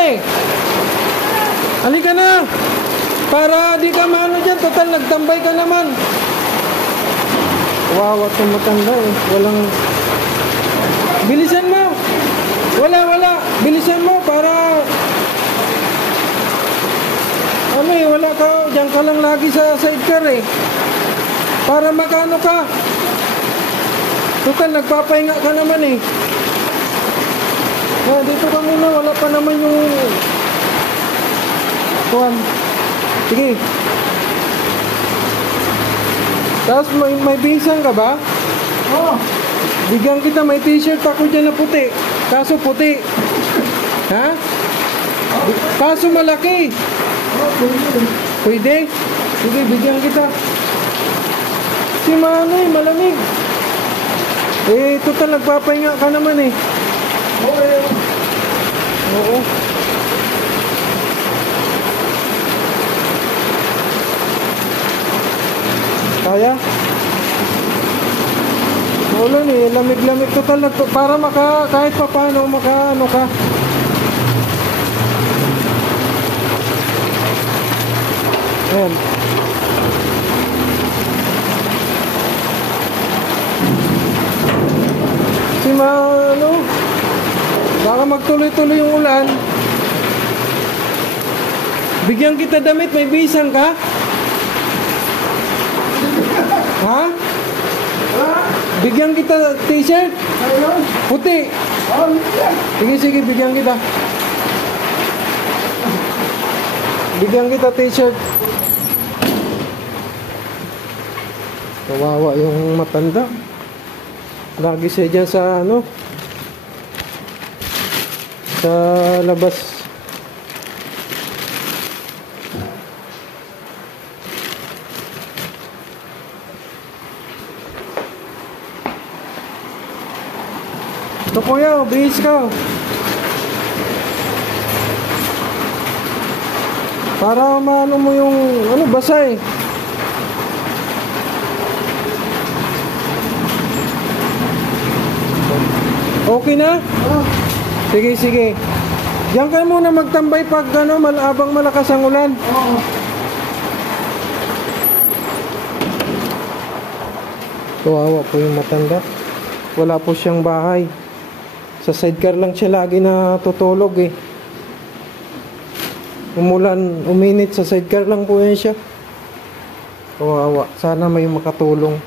Pre, halika na. Para di ka maano dyan. Total, nagtambay ka naman. Wawa itong matanda eh. Walang... Bilisan mo. Wala. Bilisan mo para... Ano eh, wala ka. Diyan ka lang lagi sa sidecar eh. Para makano ka. Total, nagpapahinga ka naman eh. Dito ka muna. Wala pa naman yung... Kuhan. Sige. Tapos may bisan ka ba? Oo. Bigyan kita, may t-shirt ako dyan na puti. Kaso puti. Ha? Kaso malaki. Pwede? Sige, bigyan kita. Si Manoy, malamig. Eh, total, nagpapahinga ka naman eh. Oo. Kaya? Wala eh, lamig-lamig total para kahit pa paano ano ka. Ayan. Baka magtuloy-tuloy yung ulan. Bigyan kita damit, may bisan ka? Ha? Bigyan kita t-shirt? Puti. Sige, bigyan kita. Bigyan kita t-shirt. Kawawa yung matanda. Lagi siya dyan sa ano, sa labas. Ito kuya, bihis ka. Para maano mo yung ano, basa eh. Okay na? Sige. Diyan ka muna magtambay pag ano, abang malakas ang ulan. Kawawa po yung matanda. Wala po siyang bahay. Sa sidecar lang siya lagi na tutulog eh. Umulan, uminit, sa sidecar lang po yan siya. Kawawa. Sana may makatulong.